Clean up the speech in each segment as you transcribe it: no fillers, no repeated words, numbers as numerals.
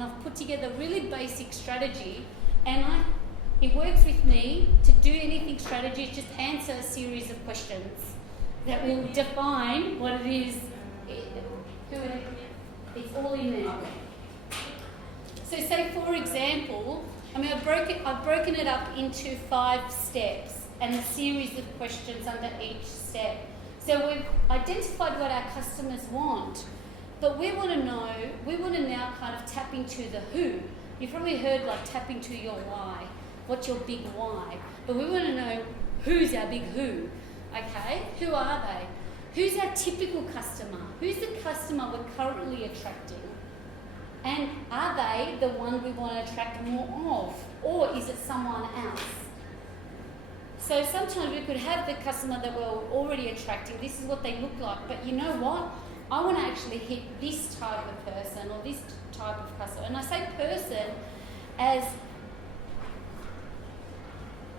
and I've put together a really basic strategy, and it works with me to do anything strategy, just answer a series of questions that will define what it is. It's all in there. So say, for example, I've broken it up into 5 steps and a series of questions under each step. So we've identified what our customers want, but we want to now kind of tap into the who. You've probably heard like tap into your why. What's your big why? But we want to know who's our big who. Okay? Who are they? Who's our typical customer? Who's the customer we're currently attracting? And are they the one we want to attract more of? Or is it someone else? So sometimes we could have the customer that we're already attracting. This is what they look like. But you know what? I want to actually hit this type of person or this type of customer. And I say person as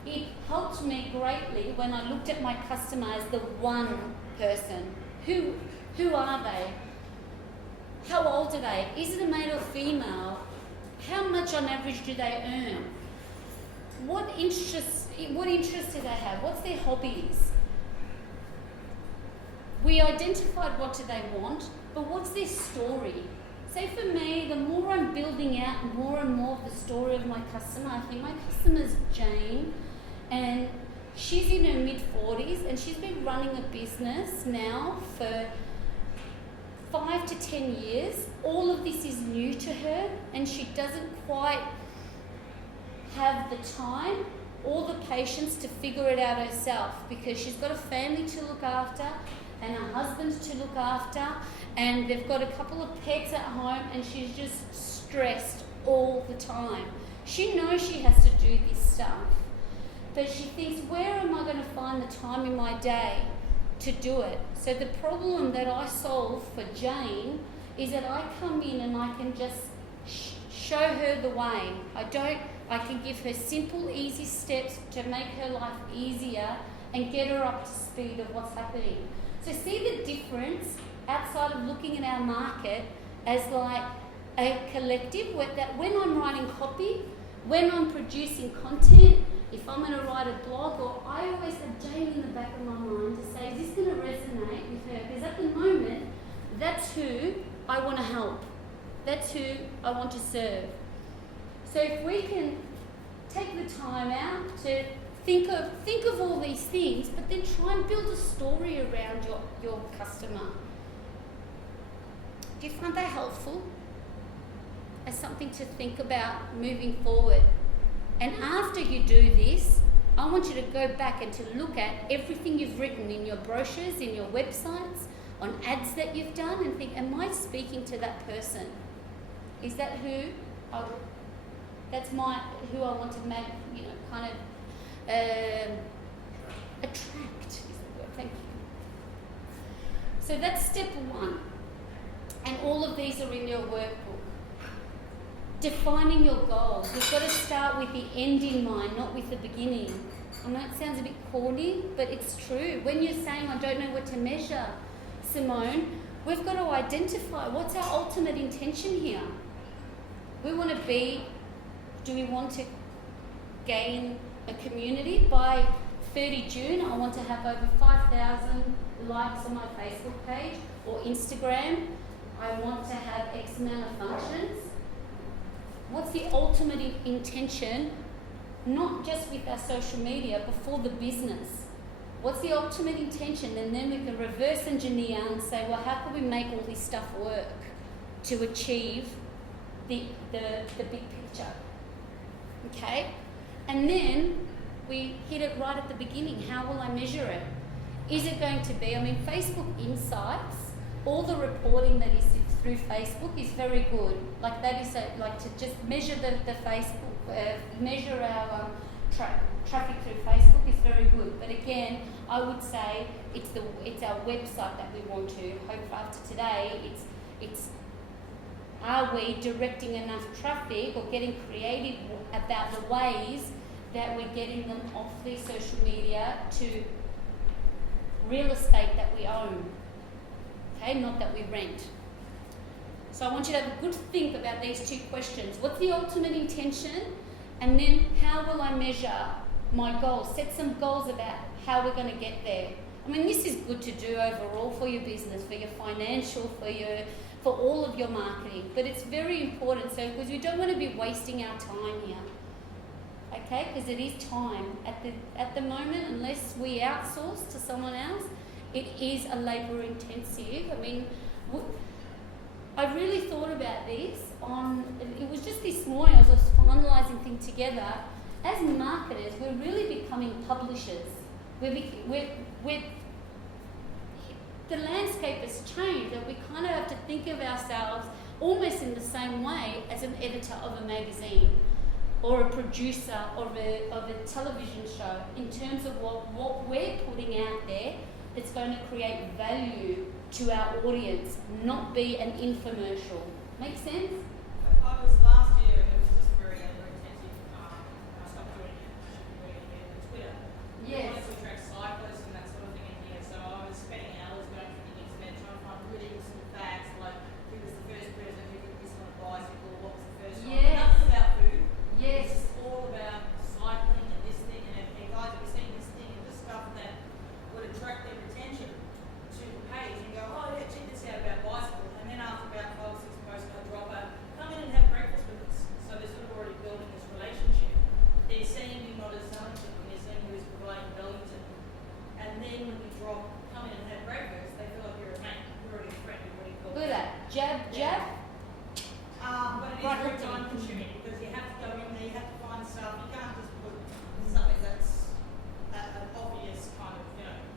it helped me greatly when I looked at my customer as the one person. Who are they? How old are they? Is it a male or female? How much on average do they earn? What interests do they have? What's their hobbies? We identified what do they want, but what's their story? Say for me, the more I'm building out more and more of the story of my customer, I think my customer's Jane, and she's in her mid-40s, and she's been running a business now for 5 to 10 years. All of this is new to her, and she doesn't quite have the time or the patience to figure it out herself, because she's got a family to look after and a husband to look after, and they've got a couple of pets at home, and she's just stressed all the time. She knows she has to do this stuff, but she thinks, where am I going to find the time in my day to do it? So the problem that I solve for Jane is that I come in and I can just show her the way. I can give her simple, easy steps to make her life easier and get her up to speed of what's happening. So see the difference outside of looking at our market as like a collective, that when I'm writing copy, when I'm producing content, if I'm going to write a blog, or I always have Jane in the back of my mind to say, is this going to resonate with her? Because at the moment, that's who I want to help. That's who I want to serve. So if we can take the time out to think of all these things, but then try and build a story around your customer. Do you find that helpful? As something to think about moving forward. And after you do this, I want you to go back and to look at everything you've written in your brochures, in your websites, on ads that you've done, and think, am I speaking to that person? Is that who I want to make, kind of attract is the word. Thank you. So that's step 1. And all of these are in your workbook. Defining your goals. You've got to start with the end in mind, not with the beginning. I know it sounds a bit corny, but it's true. When you're saying, I don't know what to measure, Simone, we've got to identify what's our ultimate intention here. Do we want to gain a community? By 30 June, I want to have over 5,000 likes on my Facebook page or Instagram. I want to have X amount of functions. What's the ultimate intention, not just with our social media, but for the business? What's the ultimate intention? And then we can reverse engineer and say, well, how can we make all this stuff work to achieve the big picture? Okay? And then we hit it right at the beginning. How will I measure it? Is it going to be, Facebook Insights, all the reporting that is through Facebook is very good. Like that is to just measure the Facebook, measure our traffic through Facebook is very good. But again, I would say it's our website that we want to hope after today. It's are we directing enough traffic or getting creative about the ways that we're getting them off their social media to real estate that we own, okay, not that we rent. So I want you to have a good think about these two questions. What's the ultimate intention? And then how will I measure my goals? Set some goals about how we're going to get there. I mean, this is good to do overall for your business, for your financial, for all of your marketing. But it's very important, so because we don't want to be wasting our time here. Okay, because it is time at the moment. Unless we outsource to someone else, it is a labour intensive. I mean, I really thought about this it was just this morning. I was just finalising things together. As marketers, we're really becoming publishers. The landscape has changed, that we kind of have to think of ourselves almost in the same way as an editor of a magazine, or a producer of a television show, in terms of what we're putting out there that's going to create value to our audience, not be an infomercial. Make sense? I was last year, and it was just very labor-intensive. I stopped doing it. I shouldn't be doing it again with Twitter. Yes. I wanted to attract cyclists and that sort of thing in here, so I was spending hours going through the internet trying to find really useful facts, like who was the first president who did this on a bicycle, what was the first one. Yes. Nothing about food. Yes. It's just all about cycling and this thing and everything. Guys, have you seen this thing and this stuff that would attract their attention to the page and go, oh yeah, check this out about bicycles. And then after about 5 or 6 posts, I drop a, come in and have breakfast with us. So they're sort of already building this relationship. They're seeing you not as selling something, they're seeing you as providing value to them. And then when we drop, come in and have breakfast, they feel like you're a mate, you're already a friend, you're already cool. Look at that. Jab. But it is Right, very okay. time consuming because you have to go in there, you have to find stuff. You can't just put something that's an obvious kind of,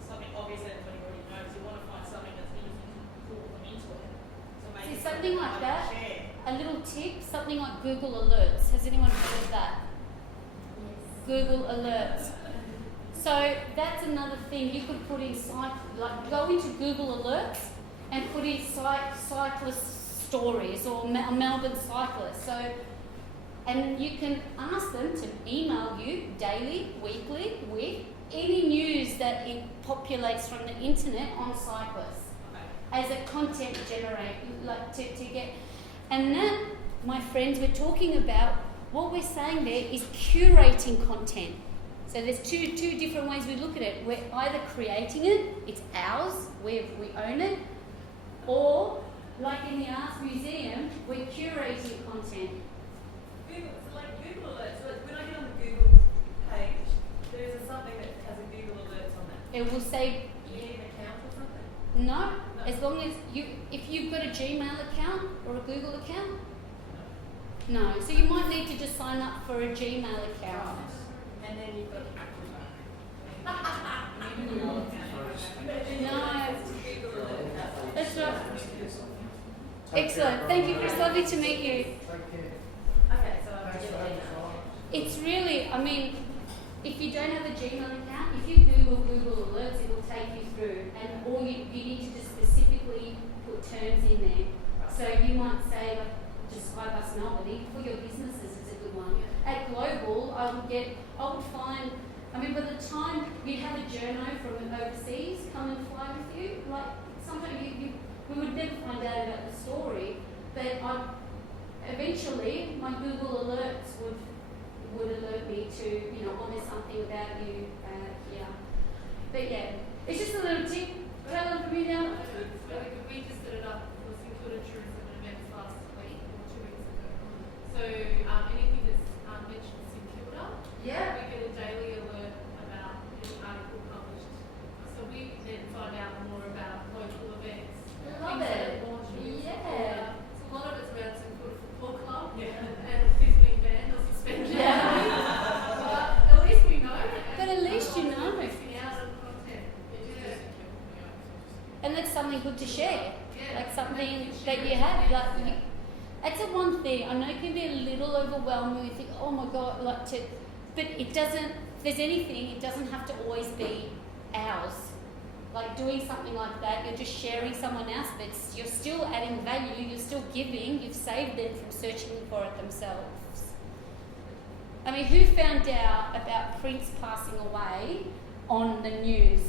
something obvious that everybody already knows. You want to find something that's easy to pull them into it. So maybe See, something like that. share. A little tip, something like Google Alerts. Has anyone heard of that? Yes. Google Alerts. So that's another thing you could put in go into Google Alerts and put in cyclist stories or Melbourne cyclists. So, and you can ask them to email you daily, weekly, with any news that it populates from the internet on cyclists as a content generator, to get. And that, my friends, we're talking about what we're saying there is curating content. So there's two different ways we look at it. We're either creating it, it's ours, we own it, or like in the Arts Museum, we're curating content. Google Alerts. So when I get on the Google page, there's something that has a Google Alerts on that. It will say Do you need an account or something? no, as long as if you've got a Gmail account or a Google account. No, so you might need to just sign up for a Gmail account. And then you've got No, Google Alerts. that's right. Excellent. Thank you, Chris. Lovely to meet you. Okay, so I'll get it now. It's really, I mean, if you don't have a Gmail account, if you Google Alerts, it will take you through, and all you need to just specifically put terms in there. So you might say, like, describe us Melbourne. For your businesses, it's a good one. At Global, I would find, I mean, by the time you have a journo from overseas come and fly with you, like, sometimes we would never find out about the story, but eventually my Google Alerts would alert me to, oh, there's something about you here. But yeah, it's just a little tip. Helen, from you down. We just set it up for Secured Insurance at an event last week or 2 weeks ago. So anything that's mentioned Secured, Yeah. we get a daily alert about any article published. So we then find out more about local events. Love things that it. are launching in Yeah. Secured. So a lot of it's around Secured Football Club Yeah. and this being banned or suspended. But at least we know. But at least you know. Missing out on content. Yeah. And that's something good to share. Yeah. Like something that you have. That's the one thing. I know it can be a little overwhelming. You think, oh my God, but it doesn't, if there's anything, it doesn't have to always be ours. Like doing something like that, you're just sharing someone else, but you're still adding value, you're still giving, you've saved them from searching for it themselves. I mean, who found out about Prince passing away on the news?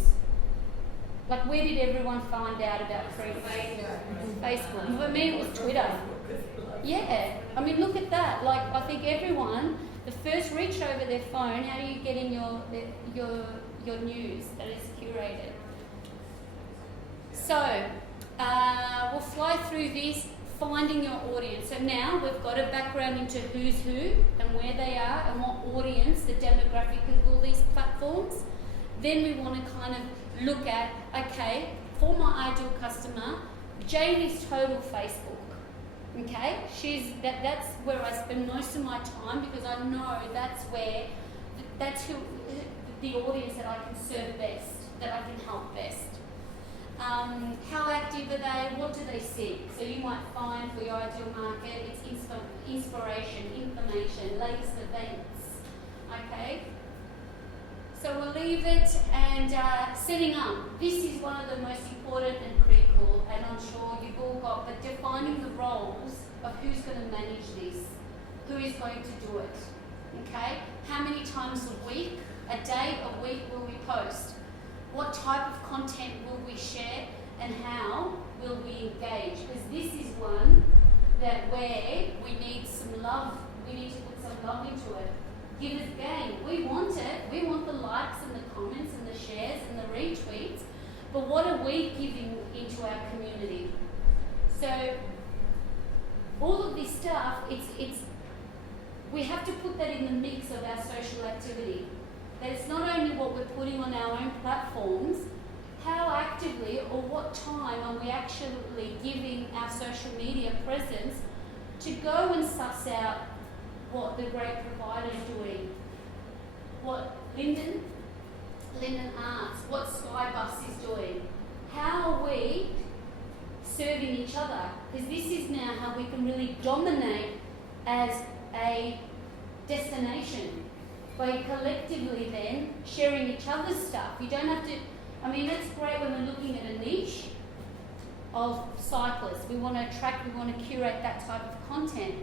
Like, where did everyone find out about Facebook? For me, it was Twitter. Yeah, I mean, look at that. Like, I think everyone, the first reach over their phone, how do you get in your news that is curated? So, we'll fly through this, finding your audience. So now we've got a background into who's who and where they are and what audience, the demographic of all these platforms. Then we want to kind of look at, okay, for my ideal customer, Jane is total Facebook. Okay, that's where I spend most of my time because I know that's who the audience that I can serve best, that I can help best. How active are they? What do they seek? So you might find for your ideal market, it's inspiration, information, latest events. Okay. So we'll leave it and setting up. This is one of the most important and critical, and I'm sure you've all got, but defining the roles of who's going to manage this, who is going to do it. Okay? How many times a week, a day, a week will we post? What type of content will we share and how will we engage? Because this is one that where we need some love, we need to put some love into it. Give us gain. We want it. We want the likes and the comments and the shares and the retweets. But what are we giving into our community? So all of this stuff, it's we have to put that in the mix of our social activity. That it's not only what we're putting on our own platforms, how actively or what time are we actually giving our social media presence to go and suss out what the great provider is doing, what Linden Arts, what Skybus is doing. How are we serving each other? Because this is now how we can really dominate as a destination by collectively then sharing each other's stuff. You don't have to, I mean, that's great when we're looking at a niche of cyclists. We want to attract, we want to curate that type of content.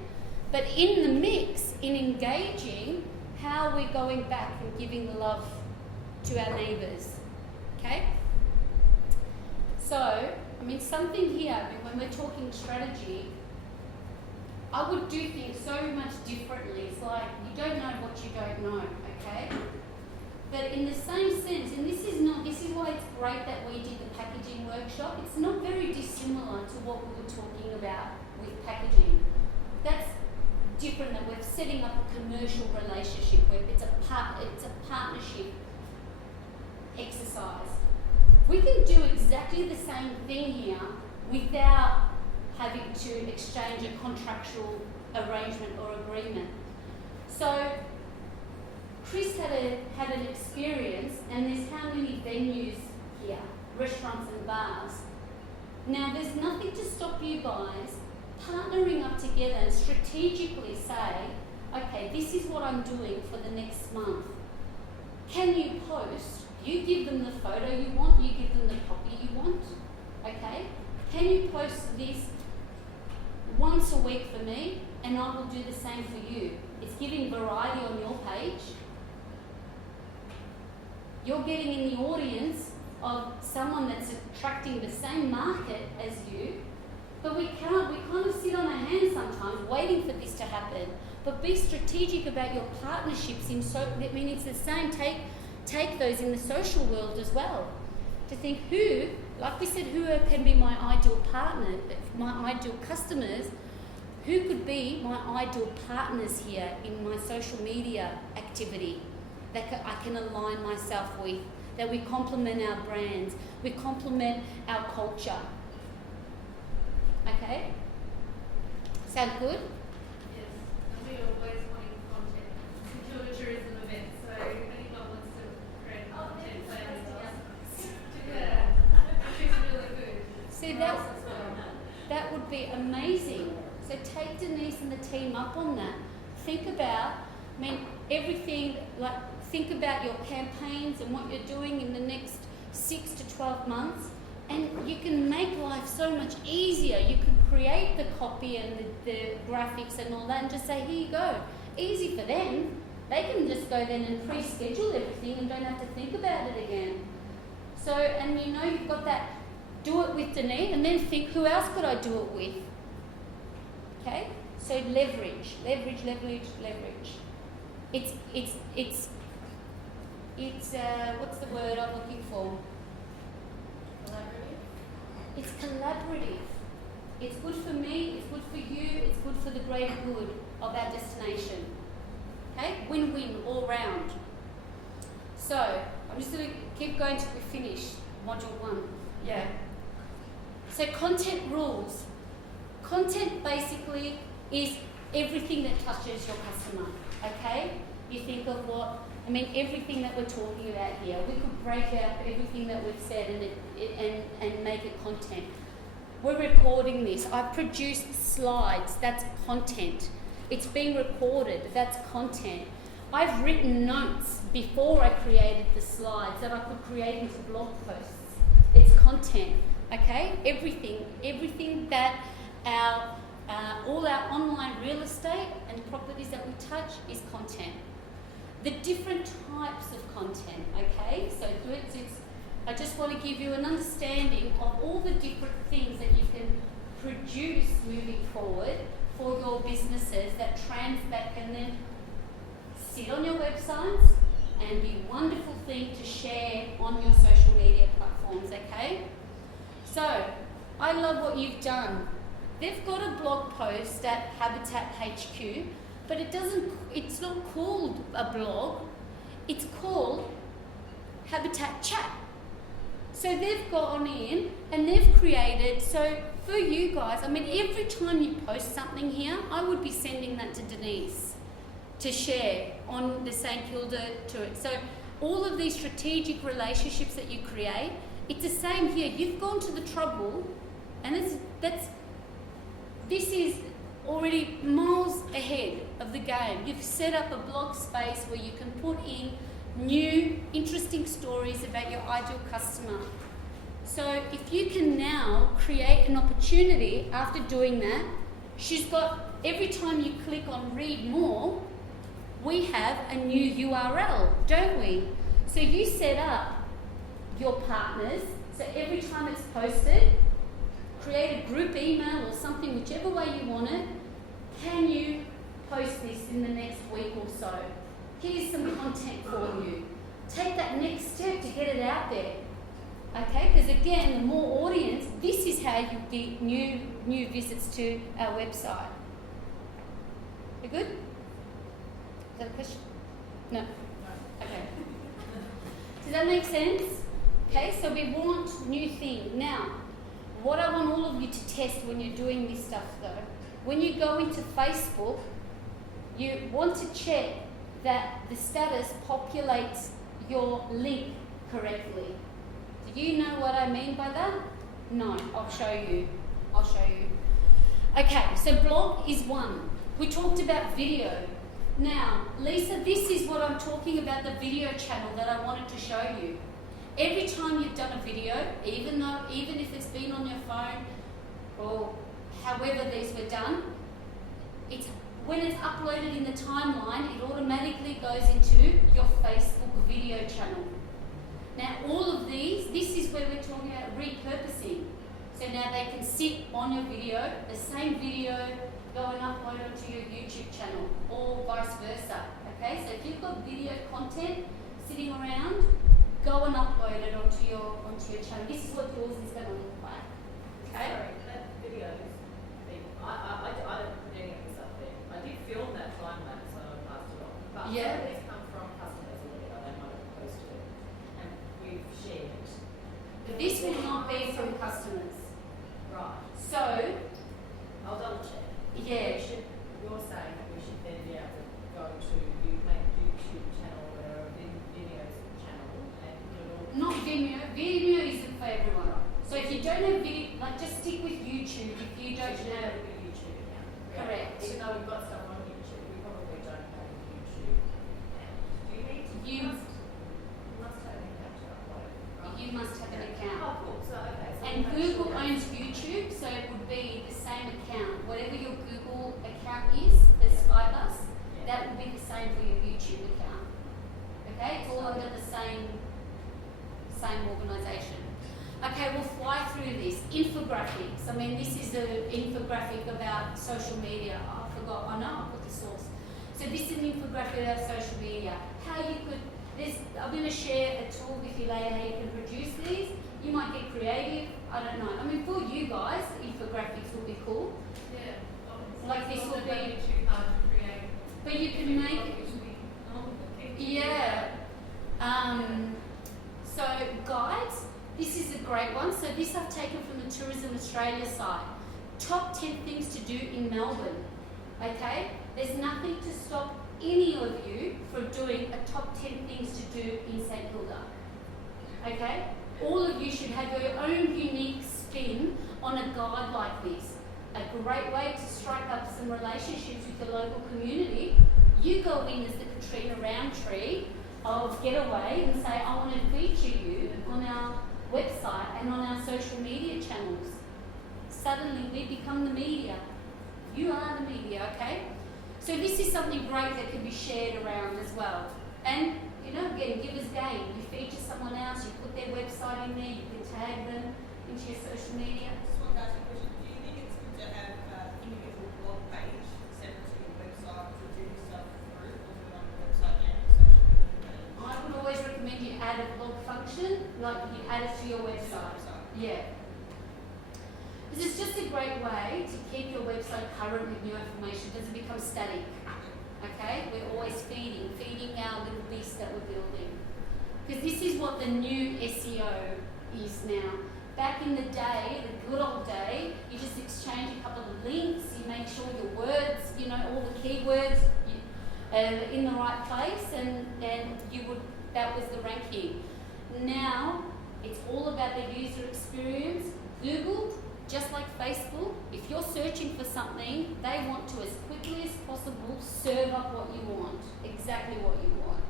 But in the mix, in engaging, how are we going back and giving the love to our neighbours? Okay? So, I mean, something here, I mean, when we're talking strategy, I would do things so much differently. It's like, you don't know what you don't know, okay? But in the same sense, and this is why it's great that we did the packaging workshop. It's not very dissimilar to what we were talking about with packaging. That's different, that we're setting up a commercial relationship where it's a partnership exercise. We can do exactly the same thing here without having to exchange a contractual arrangement or agreement. So Chris had an experience, and there's how many venues here, restaurants and bars. Now there's nothing to stop you guys partnering up together and strategically say, okay, this is what I'm doing for the next month. Can you post? You give them the photo you want, you give them the copy you want, okay? Can you post this once a week for me, and I will do the same for you? It's giving variety on your page. You're getting in the audience of someone that's attracting the same market as you, but we kind of sit on our hands sometimes waiting for this to happen. But be strategic about your partnerships I mean, it's the same, take those in the social world as well. To think who, like we said, who can be my ideal partner, my ideal customers, who could be my ideal partners here in my social media activity that I can align myself with, that we complement our brands, we complement our culture. Okay? Sound good? Yes, and we always wanting content. Secure tourism events, so if anyone wants to create content plan with us, yeah, which is really good. See, that would be amazing. So take Denise and the team up on that. Think about, think about your campaigns and what you're doing in the next 6 to 12 months. And you can make life so much easier. You can create the copy and the graphics and all that and just say, here you go. Easy for them. They can just go then and pre-schedule everything and don't have to think about it again. So, and you know you've got that, do it with Denise, and then think, who else could I do it with? Okay? So leverage. It's what's the word I'm looking for? Collaborative? It's collaborative. It's good for me, it's good for you, it's good for the greater good of our destination. Okay? Win-win all round. So, I'm just going to keep going till we finish module 1. Yeah. So, content rules. Content basically is everything that touches your customer. Okay? You think of everything that we're talking about here. We could break out everything that we've said and make it content. We're recording this. I've produced slides. That's content. It's being recorded. That's content. I've written notes before I created the slides that I could create into blog posts. It's content. Okay? Everything that all our online real estate and properties that we touch is content. The different types of content, okay? So I just want to give you an understanding of all the different things that you can produce moving forward for your businesses that can then sit on your websites and be a wonderful thing to share on your social media platforms, okay? So, I love what you've done. They've got a blog post at Habitat HQ, but it's not called a blog, it's called Habitat Chat. So they've gone in and they've created, so for you guys, every time you post something here, I would be sending that to Denise to share on the St Kilda tour. So all of these strategic relationships that you create, it's the same here. You've gone to the trouble, and this is already miles ahead of the game. You've set up a blog space where you can put in new, interesting stories about your ideal customer. So if you can now create an opportunity after doing that, she's got, every time you click on read more, we have a new URL, don't we? So you set up your partners, so every time it's posted, create a group email or something, whichever way you want it. Can you post this in the next week or so? Here's some content for you. Take that next step to get it out there. Okay, because again, the more audience, this is how you get new visits to our website. You good? Is that a question? No. Okay. Does that make sense? Okay, so we want new things. Now, what I want all of you to test when you're doing this stuff though, when you go into Facebook, you want to check that the status populates your link correctly. Do you know what I mean by that? No, I'll show you. Okay, so blog is one. We talked about video. Now, Lisa, this is what I'm talking about, the video channel that I wanted to show you. Every time you've done a video, even if it's been on your phone or however these were done, when it's uploaded in the timeline, it automatically goes into your Facebook video channel. Now all of these, this is where we're talking about repurposing. So now they can sit on your video, the same video go and upload onto your YouTube channel or vice versa. Okay, so if you've got video content sitting around, go and upload it onto your channel. This is what yours is going to look like. Okay? Sorry, that video thing, I don't put any of this up there. I did film that time lapse when I passed it on. But Yeah. some of these come from customers or whatever, they might have posted it. And we've shared it. This will not be from customers. Right. So, I'll double check. yeah, You're saying that we should then be able to go to make a YouTube channel or a videos channel and put it all. not Vimeo. Vimeo isn't for everyone. So if you don't have video, just stick with YouTube if you don't We should have. have a YouTube account. Correct. Even though we've got stuff on YouTube, we probably don't have a YouTube account. Do you need to? You- must have an account to upload. Right? You must have an account. Oh, cool. So, okay. So And we make Google sure owns YouTube, so it would be the same account. Whatever your Google account is, the Skybus, Yeah. that would be the same for your YouTube account. Okay? It's all under the same same organisation. Okay, we'll fly through this. Infographics. I mean, this is an infographic about social media. I forgot. I know I put the source. So this is an infographic about social media. How you could. I'm going to share a tool with you later how you can produce these. You might get creative. I don't know. I mean, for you guys, infographics will be cool. Yeah. Like this will be. Too hard to create. But you can make. Yeah. So guides, this is a great one. So this I've taken from the Tourism Australia site. Top 10 things to do in Melbourne. Okay? There's nothing to stop any of you from doing a top 10 things to do in St Kilda. Okay? All of you should have your own unique spin on a guide like this. A great way to strike up some relationships with the local community. You go in as the Katrina Roundtree of Getaway and say, I want to feature you on our website and on our social media channels. Suddenly we become the media. You are the media, okay? So this is something great that can be shared around as well. And, you know, again, give us game. You feature someone else, you put their website in there, you can tag them into your social media. I just want to ask a question. Do you think it's good to have an individual blog page separate to your website to do stuff through, or do it on your website and your social media page? I would always recommend you add a blog function, like you add it to your website. Yeah. This is just a great way to keep your website current with new information. It doesn't become static. Okay? We're always feeding our little beast that we're building. Because this is what the new SEO is now. Back in the day, the good old day, you just exchange a couple of links, you make sure your words, you know, all the keywords in the right place, and you would, that was the ranking. Now, it's all about the user experience. Google, just like Facebook, if you're searching for something, they want to, as quickly as possible, serve up what you want, exactly what you want.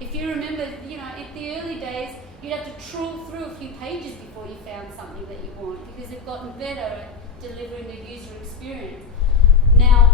If you remember, you know, in the early days, you'd have to trawl through a few pages before you found something that you want, because they've gotten better at delivering the user experience.